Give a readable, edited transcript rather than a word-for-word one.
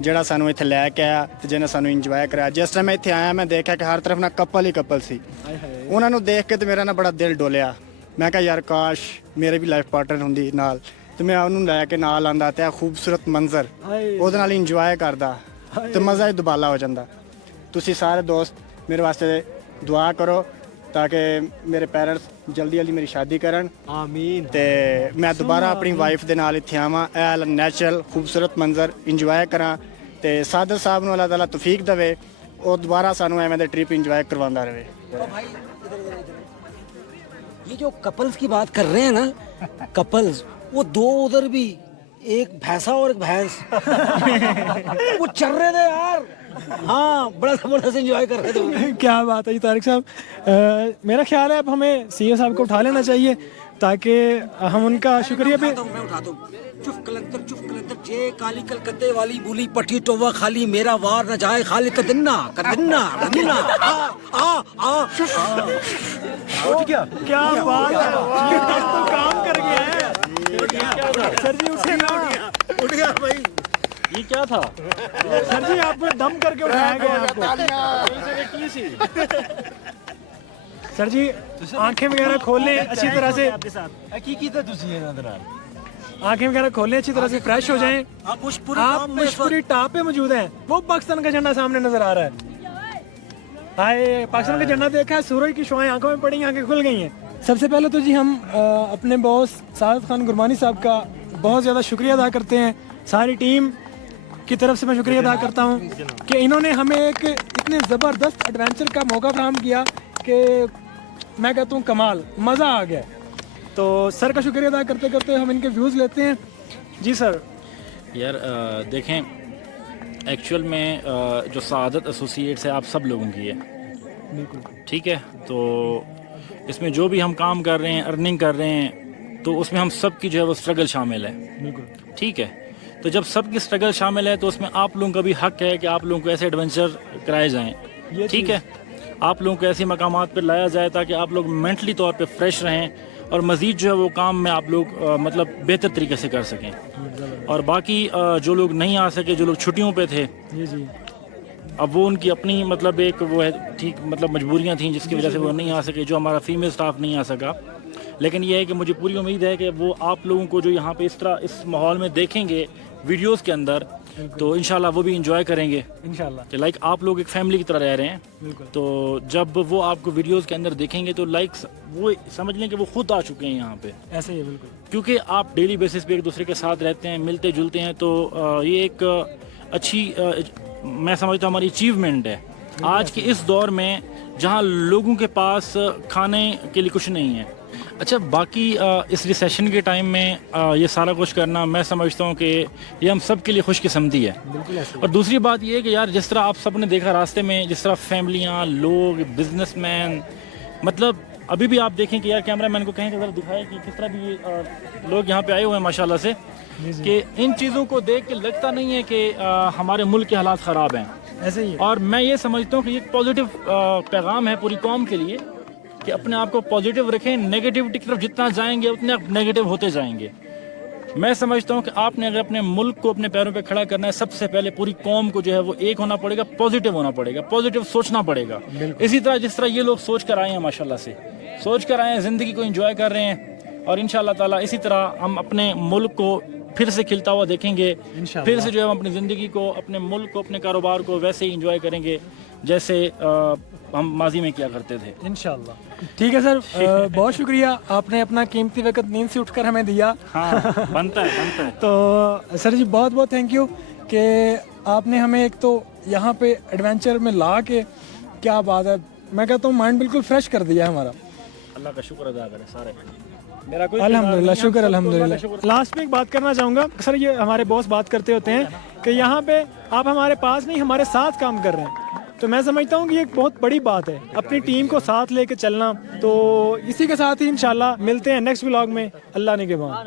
ਜਿਹੜਾ ਸਾਨੂੰ ਇੱਥੇ ਲੈ ਕੇ ਆਇਆ ਤੇ ਜਿਹਨੇ ਸਾਨੂੰ ਇੰਜੋਏ ਕਰਾਇਆ। ਜਿਸ ਟਾਈਮ ਮੈਂ ਇੱਥੇ ਆਇਆ ਮੈਂ ਦੇਖਿਆ ਕਿ ਹਰ ਤਰਫ ਨਾ ਕਪਲ ਹੀ ਕਪਲ ਸੀ। ਉਹਨਾਂ ਨੂੰ ਦੇਖ ਕੇ ਤੇ ਮੇਰਾ ਨਾ ਬੜਾ ਦਿਲ ਡੋਲਿਆ। ਮੈਂ ਕਿਹਾ ਯਾਰ ਕਾਸ਼ ਮੇਰੇ ਵੀ ਲਾਈਫ ਪਾਰਟਨਰ ਹੁੰਦੀ ਨਾਲ ਤੇ ਮੈਂ ਉਹਨੂੰ ਲੈ ਕੇ ਨਾਲ ਆਂਦਾ ਤੇ ਖੂਬਸੂਰਤ ਮੰਜ਼ਰ ਉਹਦੇ ਨਾਲ ਇੰਜੋਏ ਕਰਦਾ ਤੇ ਮਜ਼ਾ ਹੀ ਦੁਬਾਲਾ ਹੋ ਜਾਂਦਾ। ਤੁਸੀਂ ਸਾਰੇ ਦੋਸਤ ਮੇਰੇ ਵਾਸਤੇ دعا کرو تاکہ میرے پیرنٹس جلدی جلدی میری شادی کرن آمین. تے میں دوبارہ اپنی وائف دے نال اتھے آواں اے نیچرل خوبصورت منظر انجوائے کراں تے سعادت صاحب نو اللہ تعالیٰ توفیق دے اور دوبارہ سانو ایویں دے ٹرپ انجوائے کرواندا رہے. یہ جو کپلز کی بات کر رہے ہیں نا کپلز وہ دو ادھر بھی ایک بھینسا اور ایک بھینس وہ چل رہے تھے یار. ہاں بڑا زبردست انجوائے کر رہے تھے. کیا بات ہے جی طارق صاحب. میرا خیال ہے اب ہمیں سی او صاحب کو اٹھا لینا چاہیے تاکہ ہم ان کا شکریہ بھی. میں اٹھاتا ہوں. چف کلندر جے کالی کلکتے والی بولی پٹی ٹوا خالی میرا وار نہ جائے خالی کدنا کیا بات ہے تو کام کر گیا ہے. سر جی اٹھے نا. اٹھ گیا بھائی. یہ کیا تھا؟ سر جی آپ کو دم کر کے اٹھایا گیا آپ کو. سر جی آنکھیں وغیرہ کھول لیں اچھی طرح سے. آنکھیں وغیرہ کھولیں اچھی طرح سے فریش ہو جائیں. آپ مشکوری ٹاپ پہ موجود ہیں. وہ پاکستان کا جھنڈا سامنے نظر آ رہا ہے. ہائے پاکستان کا جھنڈا دیکھا ہے. سورج کی شعائیں آنکھوں میں پڑی, آنکھیں کھل گئی ہیں. سب سے پہلے تو جی ہم اپنے باس سعادت خان گرمانی صاحب کا بہت زیادہ شکریہ ادا کرتے ہیں. ساری ٹیم کی طرف سے میں شکریہ ادا کرتا ہوں کہ انہوں نے ہمیں ایک اتنے زبردست ایڈونچر کا موقع فراہم کیا کہ میں کہتا ہوں کمال, مزہ آ گیا. تو سر کا شکریہ ادا کرتے کرتے ہم ان کے ویوز لیتے ہیں. جی سر. یار دیکھیں ایکچوئل میں جو سعادت ایسوسیٹس ہے آپ سب لوگوں کی ہے. بالکل ٹھیک ہے. تو اس میں جو بھی ہم کام کر رہے ہیں, ارننگ کر رہے ہیں, تو اس میں ہم سب کی جو ہے وہ اسٹرگل شامل ہے. بالکل ٹھیک ہے. تو جب سب کی اسٹرگل شامل ہے تو اس میں آپ لوگوں کا بھی حق ہے کہ آپ لوگوں کو ایسے ایڈونچر کرائے جائیں. ٹھیک ہے. آپ لوگوں کو ایسے مقامات پہ لایا جائے تاکہ آپ لوگ مینٹلی طور پہ فریش رہیں اور مزید جو ہے وہ کام میں آپ لوگ مطلب بہتر طریقے سے کر سکیں. اور باقی جو لوگ نہیں آ سکے, جو لوگ چھٹیوں پہ تھے, جی جی اب وہ ان کی اپنی مطلب ایک وہ ہے ٹھیک مطلب مجبوریاں تھیں جس کی وجہ سے وہ نہیں آ سکے. جو ہمارا فیمیل سٹاف نہیں آ سکا, لیکن یہ ہے کہ مجھے پوری امید ہے کہ وہ آپ لوگوں کو جو یہاں پہ اس طرح اس ماحول میں دیکھیں گے ویڈیوز کے اندر تو انشاءاللہ وہ بھی انجوائے کریں گے. انشاءاللہ کہ لائک آپ لوگ ایک فیملی کی طرح رہ رہے ہیں. بالکل. تو جب وہ آپ کو ویڈیوز کے اندر دیکھیں گے تو لائک وہ سمجھ لیں کہ وہ خود آ چکے ہیں یہاں پہ. ایسے ہی بالکل. کیونکہ آپ ڈیلی بیسس پہ ایک دوسرے کے ساتھ رہتے ہیں, ملتے جلتے ہیں, تو یہ ایک اچھی میں سمجھتا ہوں ہماری اچیومنٹ ہے آج کے اس دور میں جہاں لوگوں کے پاس کھانے کے لیے کچھ نہیں ہے. اچھا باقی اس ریسیشن کے ٹائم میں یہ سارا کچھ کرنا میں سمجھتا ہوں کہ یہ ہم سب کے لیے خوش قسمتی ہے. اور دوسری بات یہ ہے کہ یار جس طرح آپ سب نے دیکھا راستے میں جس طرح فیملیاں, لوگ, بزنس مین, مطلب ابھی بھی آپ دیکھیں کہ یار کیمرہ مین کو کہیں کہ ذرا دکھائے کہ کس طرح بھی لوگ یہاں پہ آئے ہوئے ہیں ماشاءاللہ سے, کہ ان چیزوں کو دیکھ کے لگتا نہیں ہے کہ ہمارے ملک کے حالات خراب ہیں. ایسے ہی. اور میں یہ سمجھتا ہوں کہ یہ ایک پازیٹیو پیغام ہے پوری قوم کے لیے کہ اپنے آپ کو پازیٹیو رکھیں. نیگیٹیوٹی کی طرف جتنا جائیں گے اتنے آپ نیگیٹیو ہوتے جائیں گے. میں سمجھتا ہوں کہ آپ نے اگر اپنے ملک کو اپنے پیروں پہ کھڑا کرنا ہے سب سے پہلے پوری قوم کو جو ہے وہ ایک ہونا پڑے گا, پازیٹیو ہونا پڑے گا, پازیٹیو سوچنا پڑے گا. اسی طرح جس طرح یہ لوگ سوچ کر آئے ہیں ماشاءاللہ سے, سوچ کر آئے ہیں, زندگی کو انجوائے کر رہے ہیں, اور انشاءاللہ تعالیٰ اسی طرح ہم اپنے ملک کو پھر سے کھلتا ہوا دیکھیں گے. پھر سے جو ہے ہم اپنی زندگی کو, اپنے ملک کو, اپنے کاروبار کو ویسے ہی انجوائے کریں گے جیسے ہم ماضی میں کیا کرتے تھے انشاءاللہ. ٹھیک ہے سر, بہت شکریہ آپ نے اپنا قیمتی وقت نیند سے اٹھ کر ہمیں دیا. ہاں بنتا ہے. تو سر جی بہت بہت تھینک یو کہ آپ نے ہمیں ایک تو یہاں پہ ایڈونچر میں لا کے, کیا بات ہے, میں کہتا ہوں مائنڈ بالکل فریش کر دیا ہمارا. اللہ کا شکر ادا کریں سارے. الحمدللہ, شکر الحمدللہ. لاسٹ میں ایک بات کرنا چاہوں گا سر, یہ ہمارے باس بات کرتے ہوتے ہیں کہ یہاں پہ آپ ہمارے پاس نہیں ہمارے ساتھ کام کر رہے ہیں, تو میں سمجھتا ہوں کہ یہ ایک بہت بڑی بات ہے اپنی ٹیم کو ساتھ لے کے چلنا. تو اسی کے ساتھ ہی انشاءاللہ ملتے ہیں نیکسٹ ولاگ میں. اللہ نے کے بعد.